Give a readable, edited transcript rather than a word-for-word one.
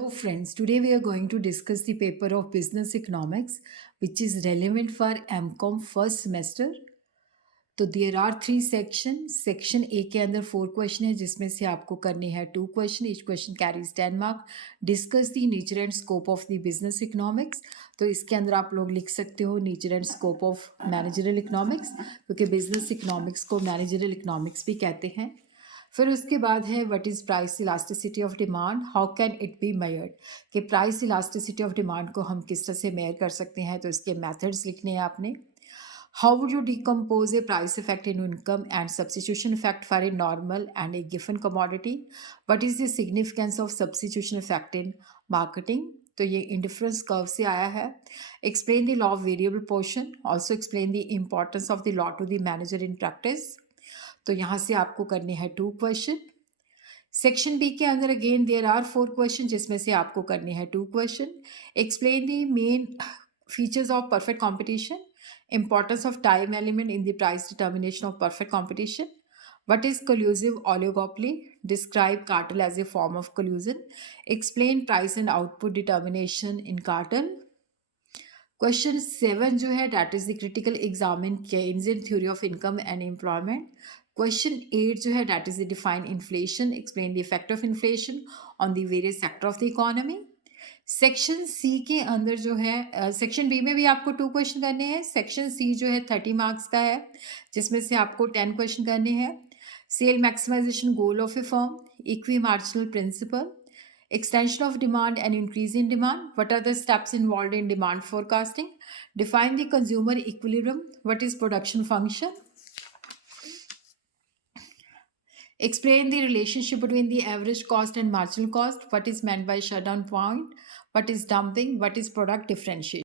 Hello friends, today we are going to discuss the paper of Business Economics which is relevant for MCOM first semester. तो there are three section section A के अंदर 4 क्वेश्चन है जिसमें से आपको करने हैं 2 question. Each question carries 10 mark. Discuss the nature and scope of the business economics. तो इसके अंदर आप लोग लिख सकते हो nature and scope of managerial economics, क्योंकि बिजनेस इकोनॉमिक्स को मैनेजरल इकोनॉमिक्स भी कहते हैं. फिर उसके बाद है what is price elasticity of demand, how can it be measured, कि प्राइस इलास्टिसिटी ऑफ डिमांड को हम किस तरह से मेयर कर सकते हैं. तो इसके मेथड्स लिखने हैं आपने. How would you decompose a price effect in income and substitution effect for a normal and a given commodity? What is the significance of substitution effect in marketing? तो ये इंडिफरेंस कर्व से आया है. Explain the law of variable proportion, also explain the importance of the law to the manager in practice. तो यहाँ से आपको करने हैं 2 क्वेश्चन. सेक्शन बी के अंदर अगेन देयर आर 4 क्वेश्चन जिसमें से आपको करने हैं 2 question. Explain the main features of perfect competition, importance of time element in the price determination of perfect competition. What is collusive oligopoly? Describe cartel as a form of collusion. Explain price and output determination in cartel. Question 7 जो है that is the critical examine Keynesian theory of income and employment. Question 8 जो है that is the define inflation. Explain the effect of inflation on the various sector of the economy. Section C के अंदर जो है section B में भी आपको 2 क्वेश्चन करने हैं. सेक्शन सी जो है 30 मार्क्स का है जिसमें से आपको 10 क्वेश्चन करने हैं. Sale maximisation goal of a firm, equi marginal principle, extension of demand and increase in demand, what are the steps involved in demand forecasting, define the consumer equilibrium, what is production function, explain the relationship between the average cost and marginal cost, what is meant by shutdown point, what is dumping, what is product differentiation.